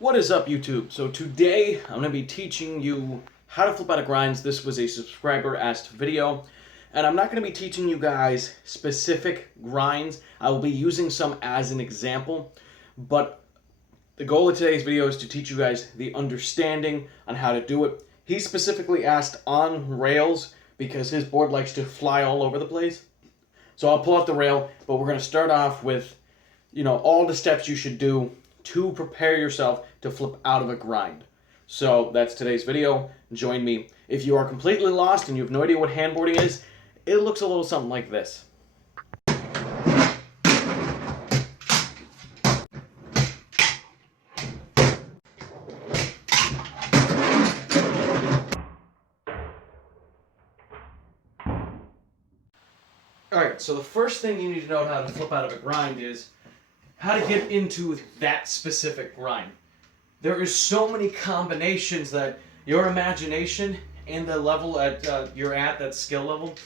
What is up, YouTube? So today I'm going to be teaching you how to flip out of grinds. This was a subscriber asked video, and I'm not going to be teaching you guys specific grinds. I will be using some as an example, but the goal of today's video is to teach you guys the understanding on how to do it. He specifically asked on rails because his board likes to fly all over the place. So I'll pull out the rail, but we're going to start off with, all the steps you should do to prepare yourself to flip out of a grind. So that's today's video. Join me. If you are completely lost and you have no idea what handboarding is, it looks a little something like this. Alright, so the first thing you need to know how to flip out of a grind is how to get into that specific grind. There is so many combinations that your imagination and the level that you're at, that skill level,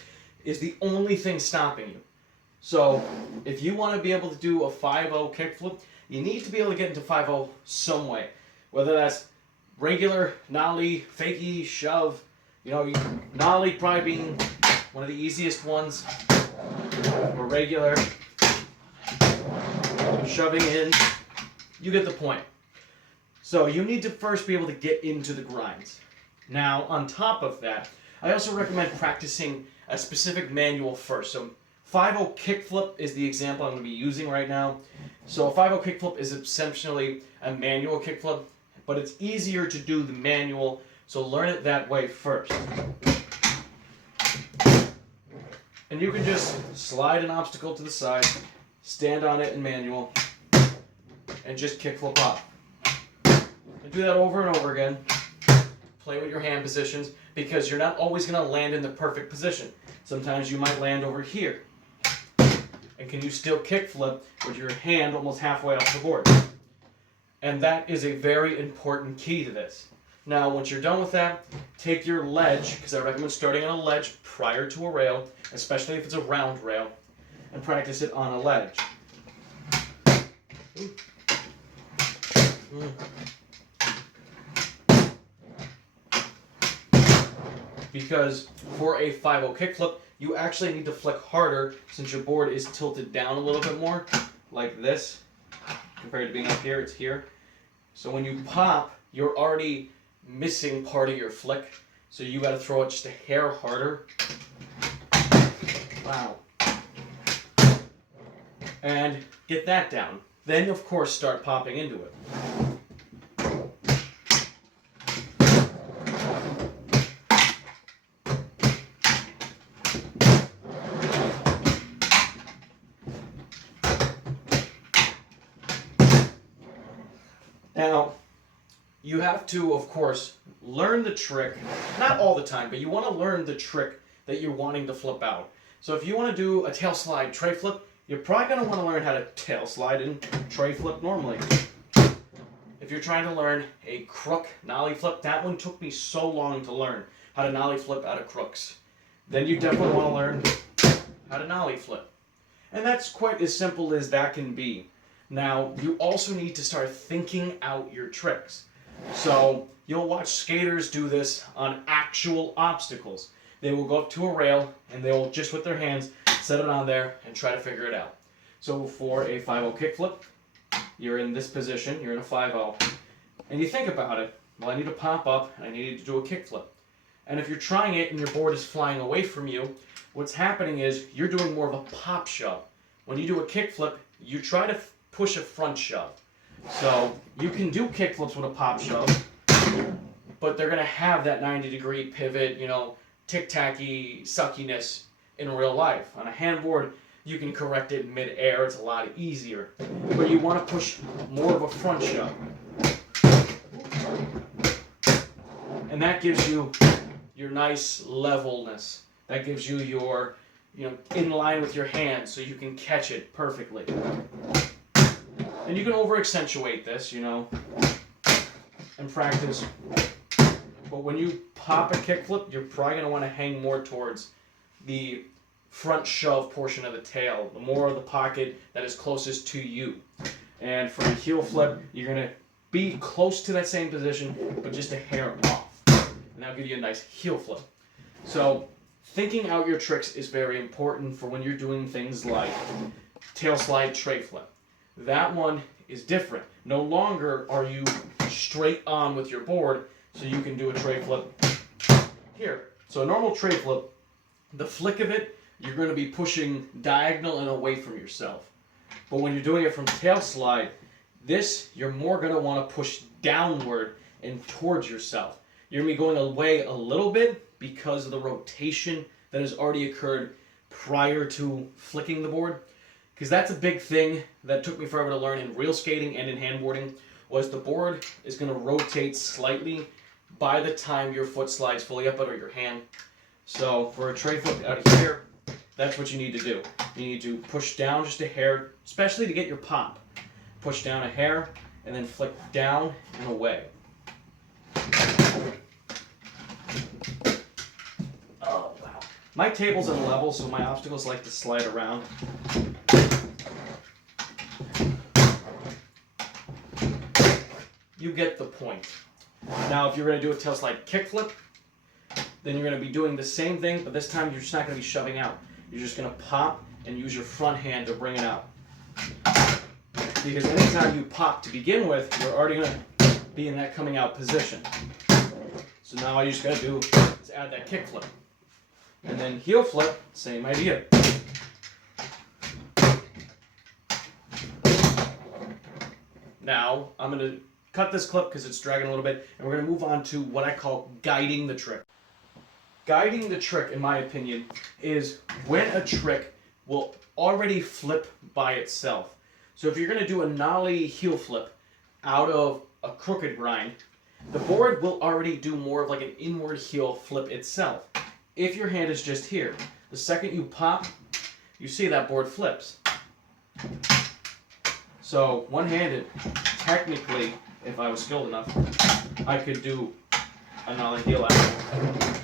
is the only thing stopping you. So if you want to be able to do a 5-0 kickflip, you need to be able to get into 5-0 some way. Whether that's regular, nollie, fakie, shove, nollie probably being one of the easiest ones, or regular, shoving in, you get the point. So you need to first be able to get into the grinds. Now, on top of that, I also recommend practicing a specific manual first. So 5-0 kickflip is the example I'm going to be using right now. So a 5-0 kickflip is essentially a manual kickflip, but it's easier to do the manual, so learn it that way first. And you can just slide an obstacle to the side, stand on it in manual, and just kickflip up. And do that over and over again. Play with your hand positions, because you're not always going to land in the perfect position. Sometimes you might land over here. And can you still kickflip with your hand almost halfway off the board? And that is a very important key to this. Now, once you're done with that, take your ledge, because I recommend starting on a ledge prior to a rail, especially if it's a round rail, and practice it on a ledge. Because for a 5-0 kickflip, you actually need to flick harder since your board is tilted down a little bit more, like this, compared to being up here, it's here. So when you pop, you're already missing part of your flick, so you got to throw it just a hair harder. Wow. And get that down. Then, of course, start popping into it. Now, you have to, of course, learn the trick. Not all the time, but you want to learn the trick that you're wanting to flip out. So if you want to do a tail slide tray flip, you're probably going to want to learn how to tail slide and tray flip normally. If you're trying to learn a crook nollie flip, that one took me so long to learn how to nollie flip out of crooks. Then you definitely want to learn how to nollie flip. And that's quite as simple as that can be. Now, you also need to start thinking out your tricks. So you'll watch skaters do this on actual obstacles. They will go up to a rail and they will just with their hands set it on there and try to figure it out. So for a 5-0 kickflip, you're in this position, you're in a 5-0, and you think about it, well, I need to pop up and I need to do a kickflip. And if you're trying it and your board is flying away from you, what's happening is you're doing more of a pop shove. When you do a kickflip, you try to push a front shove. So you can do kickflips with a pop shove, but they're going to have that 90-degree pivot, tic-tacky suckiness in real life. On a handboard, you can correct it mid-air. It's a lot easier. But you want to push more of a front shove. And that gives you your nice levelness. That gives you your, in line with your hand so you can catch it perfectly. And you can over-accentuate this, and practice. But when you pop a kickflip, you're probably going to want to hang more towards the front shove portion of the tail, the more of the pocket that is closest to you. And for a heel flip, you're going to Be close to that same position, but just a hair off. And that'll give you a nice heel flip. So thinking out your tricks is very important for when you're doing things like tail slide tray flip. That one is different. No longer are you straight on with your board, so you can do a tray flip here. So a normal tray flip, the flick of it, you're going to be pushing diagonal and away from yourself. But when you're doing it from tail slide, this, you're more going to want to push downward and towards yourself. You're going to be going away a little bit because of the rotation that has already occurred prior to flicking the board. Because that's a big thing that took me forever to learn in real skating and in handboarding, was the board is going to rotate slightly by the time your foot slides fully up out of your hand. So for a tray flip out of here, that's what you need to do. You need to push down just a hair, especially to get your pop. Push down a hair, and then flick down and away. Oh, wow. My table's unlevel, so my obstacles like to slide around. You get the point. Now, if you're going to do a tail slide kickflip, then you're going to be doing the same thing, but this time you're just not going to be shoving out. You're just going to pop and use your front hand to bring it out. Because anytime you pop to begin with, you're already going to be in that coming out position. So now all you just got to do is add that kick flip. And then heel flip, same idea. Now, I'm going to cut this clip because it's dragging a little bit, and we're going to move on to what I call guiding the trick. Guiding the trick, in my opinion, is when a trick will already flip by itself. So if you're going to do a nollie heel flip out of a crooked grind, the board will already do more of like an inward heel flip itself. If your hand is just here, the second you pop, you see that board flips. So one-handed, technically, if I was skilled enough, I could do a nollie heel out.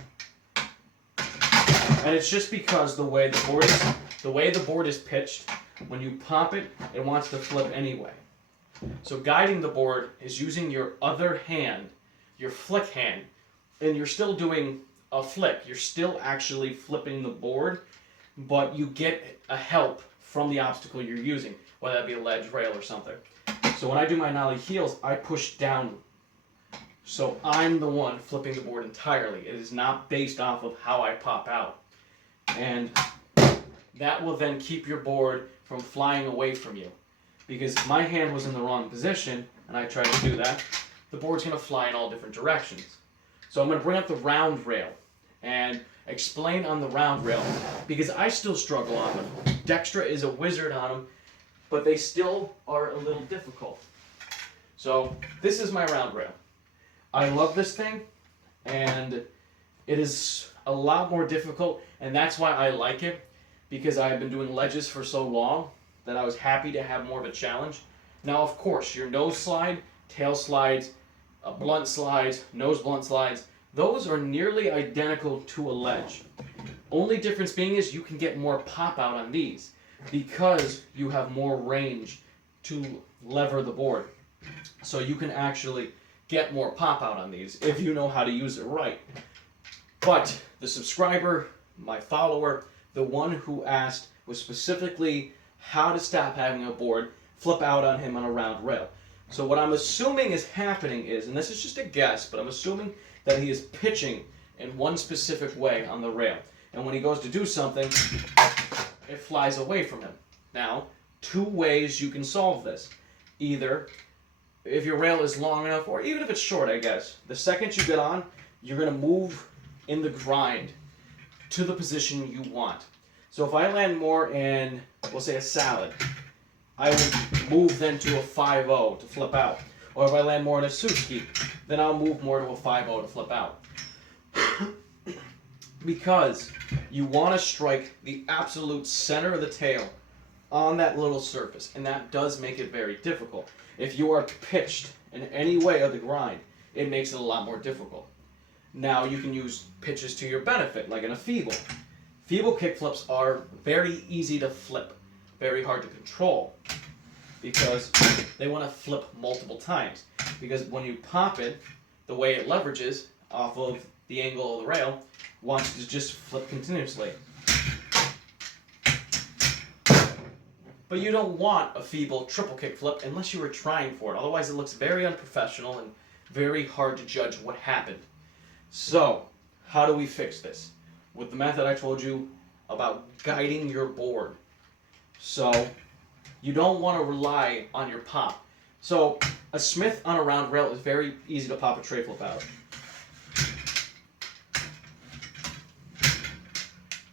And it's just because the way the board is pitched, when you pop it, it wants to flip anyway. So guiding the board is using your other hand, your flick hand, and you're still doing a flick. You're still actually flipping the board, but you get a help from the obstacle you're using, whether that be a ledge, rail, or something. So when I do my nollie heels, I push down. So I'm the one flipping the board entirely. It is not based off of how I pop out. And that will then keep your board from flying away from you. Because if my hand was in the wrong position, and I tried to do that, the board's going to fly in all different directions. So I'm going to bring up the round rail and explain on the round rail, because I still struggle on them. Dextra is a wizard on them, but they still are a little difficult. So this is my round rail. I love this thing, and it is a lot more difficult, and that's why I like it, because I've been doing ledges for so long that I was happy to have more of a challenge. Now, of course, your nose slide, tail slides, blunt slides, nose blunt slides, those are nearly identical to a ledge. Only difference being is you can get more pop out on these because you have more range to lever the board. So you can actually get more pop out on these if you know how to use it right. But the subscriber, my follower, the one who asked was specifically how to stop having a board flip out on him on a round rail. So what I'm assuming is happening is, and this is just a guess, but I'm assuming that he is pitching in one specific way on the rail. And when he goes to do something, it flies away from him. Now, two ways you can solve this. Either, if your rail is long enough, or even if it's short, I guess, the second you get on, you're going to move in the grind to the position you want. So if I land more in, we'll say, a salad, I will move then to a 5-0 to flip out. Or if I land more in a Suzuki, then I'll move more to a 5-0 to flip out. Because you want to strike the absolute center of the tail on that little surface, and that does make it very difficult. If you are pitched in any way of the grind, it makes it a lot more difficult. Now you can use pitches to your benefit, like in a feeble. Feeble kickflips are very easy to flip, very hard to control. because they want to flip multiple times. Because when you pop it, the way it leverages off of the angle of the rail wants to just flip continuously. But you don't want a feeble triple kick flip unless you were trying for it. Otherwise it looks very unprofessional and very hard to judge what happened. So, how do we fix this? With the method I told you about guiding your board. So, you don't want to rely on your pop. So, a Smith on a round rail is very easy to pop a tray flip out.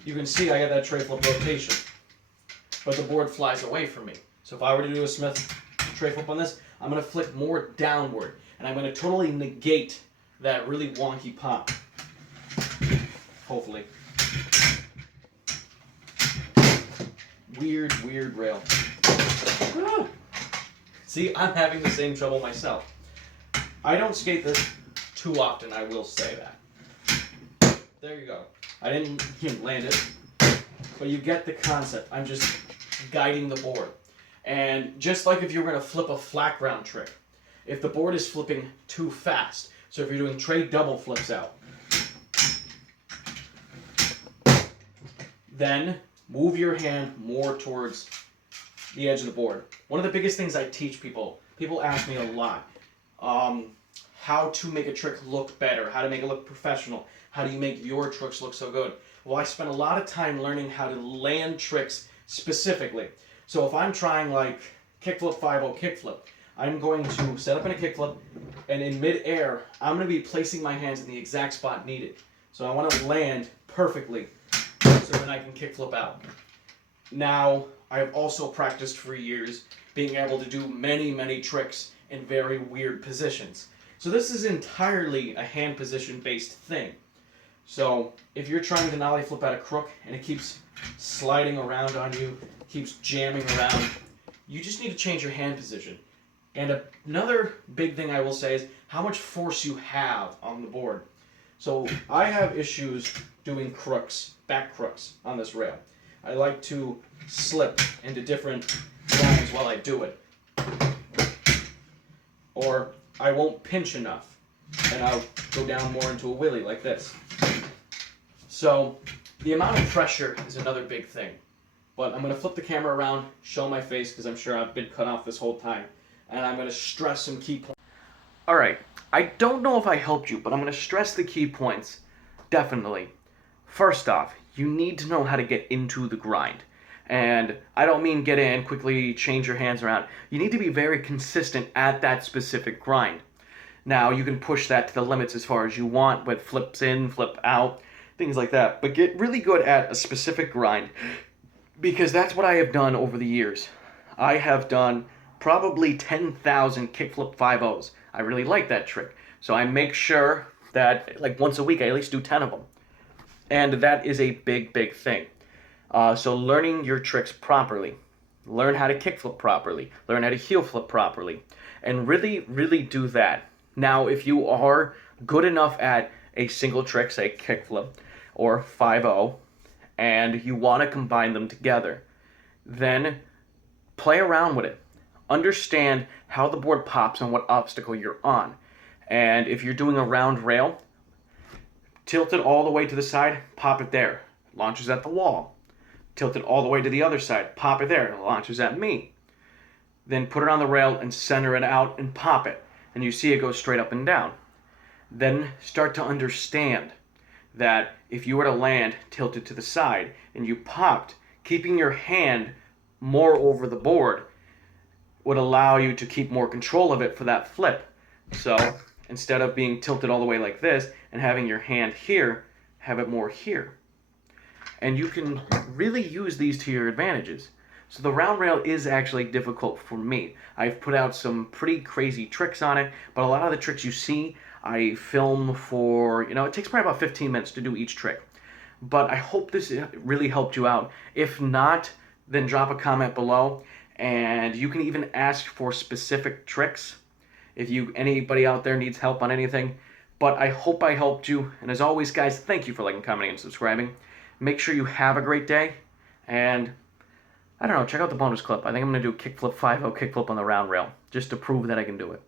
You can see I got that tray flip rotation, but the board flies away from me. So if I were to do a Smith tray flip on this, I'm going to flick more downward, and I'm going to totally negate that really wonky pop. Hopefully. Weird rail. Ah. See, I'm having the same trouble myself. I don't skate this too often, I will say that. There you go. I didn't land it, but you get the concept. I'm just guiding the board. And just like if you were going to flip a flat ground trick, if the board is flipping too fast, so if you're doing tray double flips out, then move your hand more towards the edge of the board. One of the biggest things I teach people ask me a lot, how to make a trick look better, how to make it look professional, how do you make your tricks look so good? Well, I spent a lot of time learning how to land tricks specifically. So if I'm trying like kickflip 5-0 kickflip, I'm going to set up in a kickflip, and in mid-air, I'm going to be placing my hands in the exact spot needed. So I want to land perfectly so then I can kickflip out. Now, I have also practiced for years being able to do many tricks in very weird positions. So this is entirely a hand position based thing. So if you're trying to nollie flip out a crook and it keeps sliding around on you, keeps jamming around, you just need to change your hand position. And another big thing I will say is how much force you have on the board. So I have issues doing crooks, back crooks on this rail. I like to slip into different lines while I do it. Or I won't pinch enough and I'll go down more into a wheelie like this. So the amount of pressure is another big thing. But I'm going to flip the camera around, show my face because I'm sure I've been cut off this whole time. And I'm going to stress some key points. Alright, I don't know if I helped you, but I'm going to stress the key points. Definitely. First off, you need to know how to get into the grind. And I don't mean get in, quickly change your hands around. You need to be very consistent at that specific grind. Now, you can push that to the limits as far as you want with flips in, flip out, things like that. But get really good at a specific grind because that's what I have done over the years. I have done probably 10,000 kickflip 5-0s. I really like that trick. So I make sure that like once a week I at least do 10 of them. And that is a big thing. So learning your tricks properly, learn how to kickflip properly, learn how to heel flip properly, and really do that. Now, if you are good enough at a single trick, say kickflip or 5-0, and you want to combine them together, then play around with it. Understand how the board pops and what obstacle you're on. And if you're doing a round rail, tilt it all the way to the side, pop it there. Launches at the wall. Tilt it all the way to the other side, pop it there, it launches at me. Then put it on the rail and center it out and pop it. And you see it goes straight up and down. Then start to understand that if you were to land tilted to the side and you popped, keeping your hand more over the board would allow you to keep more control of it for that flip. So instead of being tilted all the way like this and having your hand here, have it more here. And you can really use these to your advantages. So the round rail is actually difficult for me. I've put out some pretty crazy tricks on it, but a lot of the tricks you see, I film for, it takes probably about 15 minutes to do each trick. But I hope this really helped you out. If not, then drop a comment below, and you can even ask for specific tricks if anybody out there needs help on anything. But I hope I helped you, and as always, guys, thank you for liking, commenting, and subscribing. Make sure you have a great day, and I don't know, check out the bonus clip. I think I'm going to do kickflip 5-0 kickflip on the round rail, just to prove that I can do it.